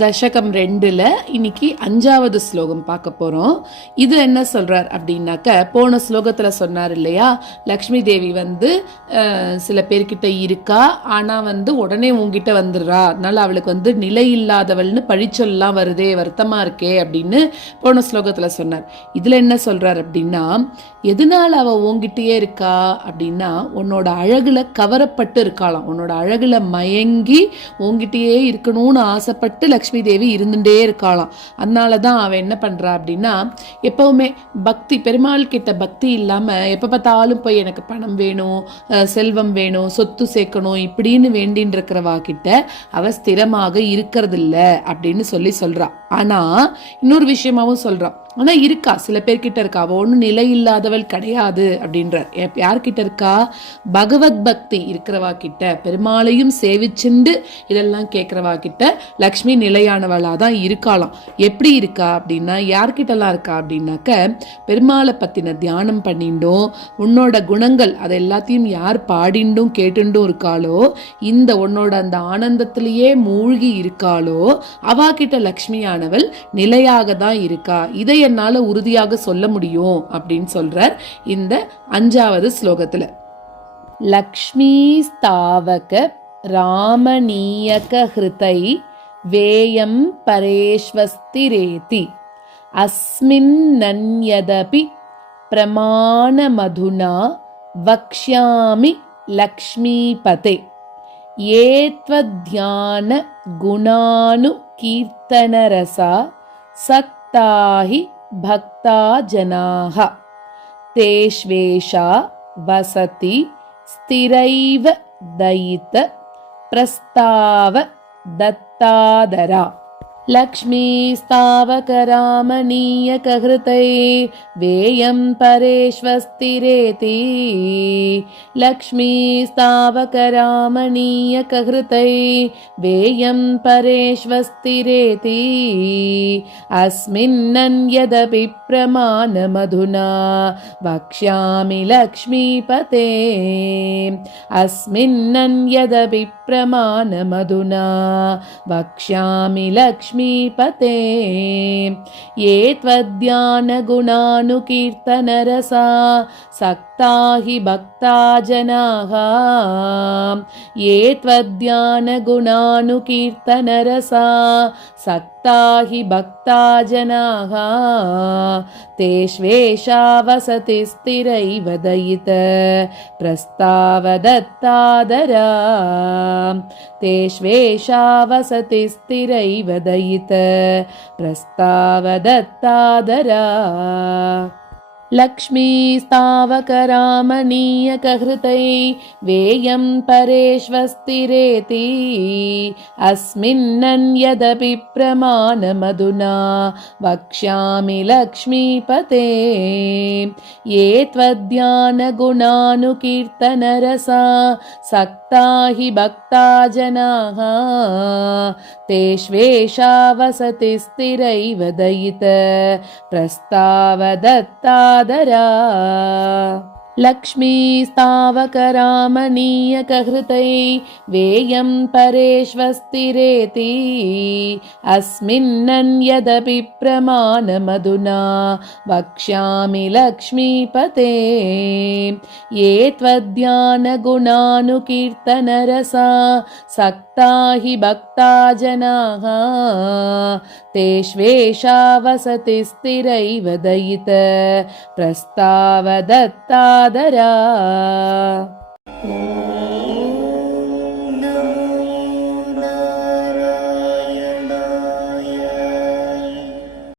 தசகம் 2ல் இன்னைக்கு 5வது ஸ்லோகம் பார்க்க போகிறோம். இது என்ன சொல்கிறார் அப்படின்னாக்க, போன ஸ்லோகத்தில் சொன்னார் இல்லையா, லக்ஷ்மி தேவி சில பேர்கிட்ட இருக்கா, ஆனால் உடனே உங்ககிட்ட வந்துடுறா, அதனால அவளுக்கு நிலை இல்லாதவள்னு பழிச்சொல்லாம் வருதே, வருத்தமாக இருக்கே அப்படின்னு போன ஸ்லோகத்தில் சொன்னார். இதில் என்ன சொல்கிறார் அப்படின்னா, எதனால் அவள் உங்ககிட்டயே இருக்கா அப்படின்னா, உன்னோட அழகில் கவரப்பட்டு இருக்காளாம், உன்னோட அழகில் மயங்கி உங்ககிட்டயே இருக்கணும்னு ஆசைப்பட்டு லக்ஷ்மி தேவி இருந்துட்டே இருக்காளாம். அதனால தான் அவன் என்ன பண்றா அப்படின்னா, எப்பவுமே பக்தி, பெருமாள் கிட்ட பக்தி இல்லாம எப்ப பார்த்தாலும் போய் எனக்கு பணம் வேணும், செல்வம் வேணும், சொத்து சேர்க்கணும் இப்படின்னு வேண்டின்னு இருக்கிறவா கிட்ட அவ ஸ்திரமாக இருக்கிறது இல்ல அப்படின்னு சொல்றா. ஆனா இன்னொரு விஷயமாவும் சொல்றான், ஆனா இருக்கா, சில பேர்கிட்ட இருக்கா, அவ ஒன்றும் நிலை இல்லாதவள் கிடையாது அப்படின்ற. யார்கிட்ட இருக்கா? பகவத் பக்தி இருக்கிறவா கிட்ட, பெருமாளையும் சேவிச்சுண்டு இதெல்லாம் கேட்கிறவா கிட்ட லக்ஷ்மி நிலையானவளா தான் இருக்காளாம். எப்படி இருக்கா அப்படின்னா, யார்கிட்டலாம் இருக்கா அப்படின்னாக்க, பெருமாளை பத்தின தியானம் பண்ணிண்டும் உன்னோட குணங்கள் அதை எல்லாத்தையும் யார் பாடிண்டும் கேட்டுண்டும் இருக்காளோ, இந்த உன்னோட அந்த ஆனந்தத்திலேயே மூழ்கி இருக்காளோ, அவா கிட்ட லக்ஷ்மியானவள் நிலையாக தான் இருக்கா. இதை என்னால உறுதியாக சொல்ல முடியும் அப்படின்னு சொல்றார் இந்த 5வது ஸ்லோகத்துல. லக்ஷ்மி ஸ்தாவக ராமணீயக ஹிருதை வேயம் பரேஷ்வஸ்திரேதி அஸ்மின்னன்யதபி பிரமாணமதுனா வக்ஷ்யாமி லக்ஷ்மீபதே ஏத்வத்யான குணானு கீர்த்தனரசா சக்தாஹி பக்தா ஜனாஹ தேஷ்வேஷா வசதி ஸ்திரைவ தயித பிரஸ்தாவ தத்தாதரா. லக்ஷ்மீ ஸ்தாவக ராமணீயக ஹிருதை வேயம் பரேஷ்வஸ்திரேதி லக்ஷ்மீ ஸ்தாவக ராமணீயக ஹிருதை வேயம் பரேஷ்வஸ்திரேதி அஸ்மின்னன்யதபி பிரமாணமதுனா வக்ஷ்யாமி லக்ஷ்மீபதே அஸ்மின்னன்யதபி பிரமாணமதுனா வக்ஷ்யாமி லக்ஷ்மீபதே ये त्वद्यानगुणानुकीर्तनरसा सक्ता हि भक्ता जनाः ये त्वद्यानगुणानुकीर्तनरसा सक्ता हि भक्ता जनाः तेष्वेषा वसति स्थिरैव दयित प्रस्तावदत्तादरा तेष्वेषा वसति स्थिरैव दयित प्रस्तावदत्तादरा. लक्ष्मी स्तावक रामणीयक हृदै वेयं परेष्वस्तिरेति अस्मिन्नन्यदपि प्रमाणमधुना वक्ष्यामि लक्ष्मीपते ये त्वद्यानगुणानुकीर्तनरसा सक्ता हि भक्ता जनाः तेष्वेषा वसति स्थिरैव दयित प्रस्तावदत्तादरा. लक्ष्मी स्तावक रामणीयक हृदै वेयं परेष्वस्तिरेति अस्मिन्नन्यदपि प्रमाणमधुना वक्ष्यामि लक्ष्मीपते ये त्वद्यानगुणानुकीर्तनरसा सक्ता हि भक्ता जनाः तेष्वेषा वसति स्थिरैव दयित प्रस्तावदत्तादरा.